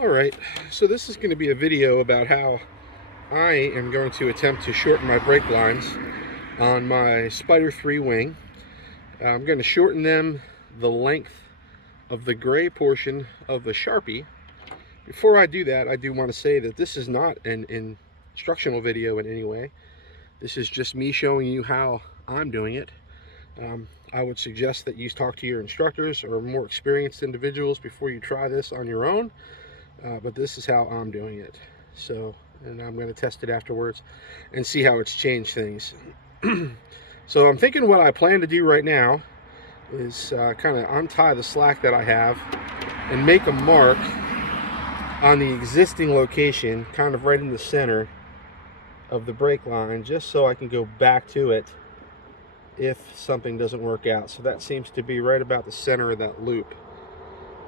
Alright, so this is going to be a video about how I am going to attempt to shorten my brake lines on my Spyder 3 wing. I'm going to shorten them the length of the gray portion of the Sharpie. Before I do that, I do want to say that this is not an instructional video in any way. This is just me showing you how I'm doing it. I would suggest that you talk to your instructors or more experienced individuals before you try this on your own. But this is how I'm doing it. So, and I'm going to test it afterwards and see how it's changed things. So I'm thinking what I plan to do right now is kind of untie the slack that I have and make a mark on the existing location, kind of right in the center of the brake line, just so I can go back to it if something doesn't work out. So that seems to be right about the center of that loop.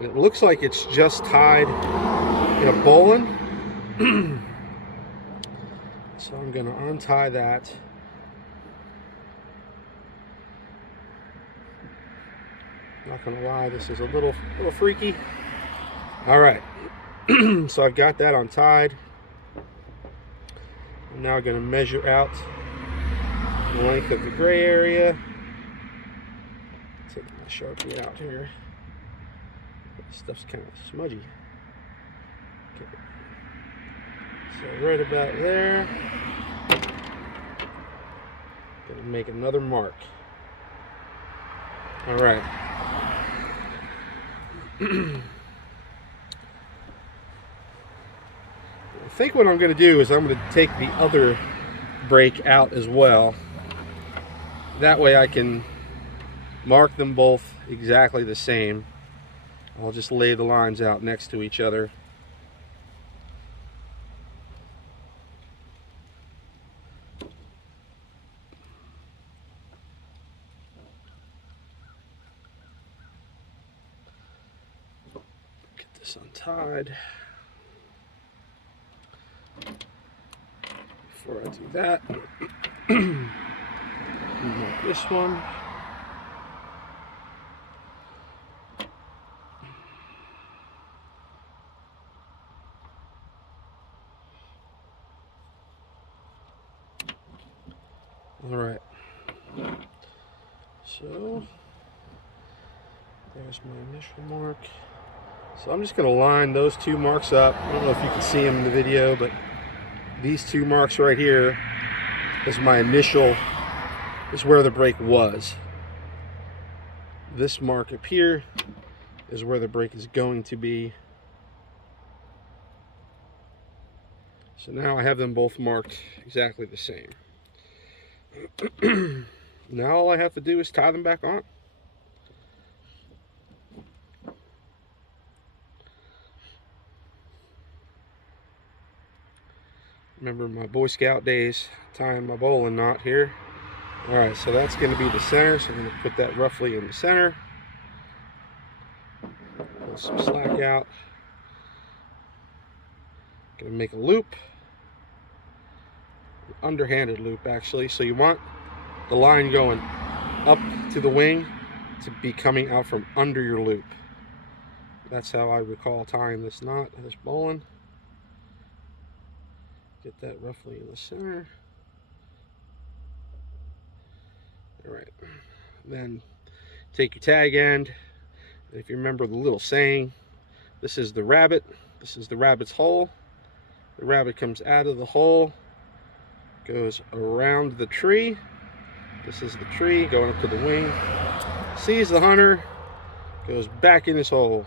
And it looks like it's just tied in a bowline. So I'm going to untie that. Not going to lie, this is a little freaky. All right, so I've got that untied. I'm now going to measure out the length of the gray area. Take my Sharpie out here. This stuff's kind of smudgy. Okay. So right about there, gonna make another mark. All right. I think what I'm going to do is I'm going to take the other brake out as well. That way I can mark them both exactly the same. I'll just lay the lines out next to each other. Get this untied. Before I do that, mark this one. All right. So there's my initial mark. So I'm just going to line those two marks up. I don't know if you can see them in the video, but these two marks right here is my initial, is where the brake was. This mark up here is where the brake is going to be. So now I have them both marked exactly the same. Now all I have to do is tie them back on. Remember my Boy Scout days, tying my bowline knot here. All right, so that's going to be the center, so I'm going to put that roughly in the center. Pull some slack out. Going to make a loop, an underhanded loop actually. So you want the line going up to the wing to be coming out from under your loop. That's how I recall tying this knot, this bowline. Get that roughly in the center. All right, then take your tag end. If you remember the little saying, this is the rabbit, this is the rabbit's hole. The rabbit comes out of the hole, goes around the tree. This is the tree going up to the wing. Sees the hunter, goes back in his hole.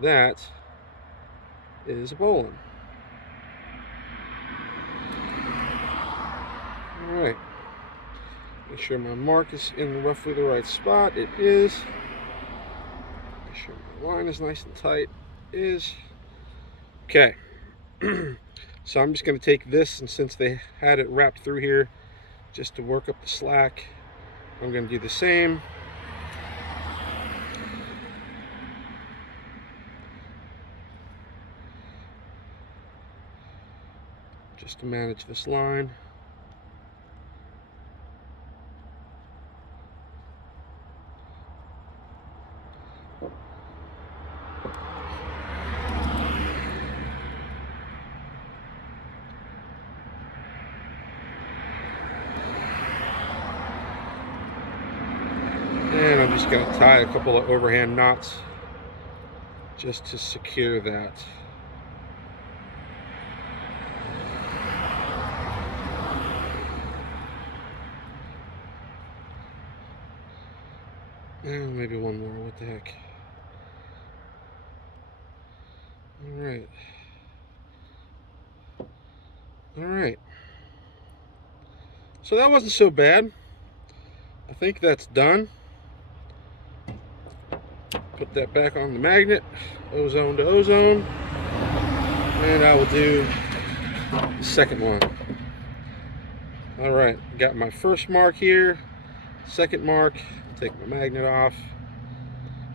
That is a bowline. All right. Make sure my mark is in roughly the right spot. It is. Make sure my line is nice and tight. It is. Okay. So I'm just going to take this, and since they had it wrapped through here, just to work up the slack, I'm going to do the same. Just to manage this line. I'm just going to tie a couple of overhand knots just to secure that. And maybe one more, what the heck. Alright. Alright. So that wasn't so bad. I think that's done. Put that back on the magnet, ozone to ozone, and I will do the second one. Alright, got my first mark here, second mark, take my magnet off,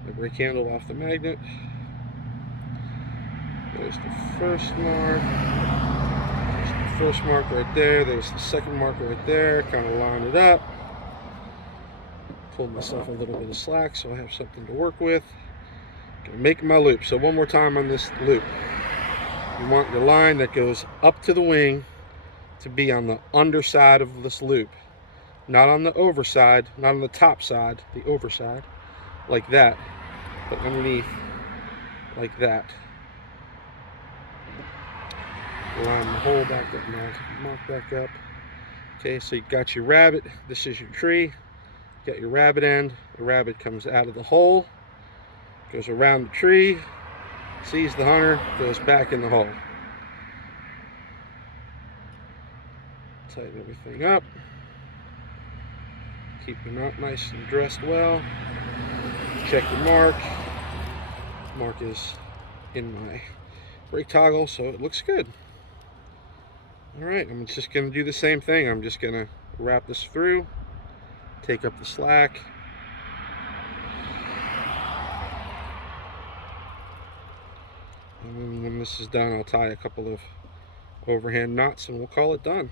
my brake handle off the magnet. There's the first mark, there's the first mark right there, there's the second mark right there, kind of line it up. Pulled myself a little bit of slack so I have something to work with. Gonna make my loop. So one more time on this loop. You want your line that goes up to the wing to be on the underside of this loop. Not on the overside, not on the top side, the overside, like that, but underneath, like that. Line the hole back up, mark back up. Okay, so you got your rabbit, this is your tree. Got your rabbit end, the rabbit comes out of the hole, goes around the tree, sees the hunter, goes back in the hole. Tighten everything up. Keep your knot nice and dressed well. Check your mark. Mark is in my brake toggle, so it looks good. Alright, I'm just going to do the same thing. I'm just going to wrap this through. Take up the slack. And then when this is done, I'll tie a couple of overhand knots and we'll call it done.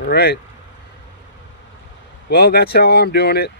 All right. Well, that's how I'm doing it.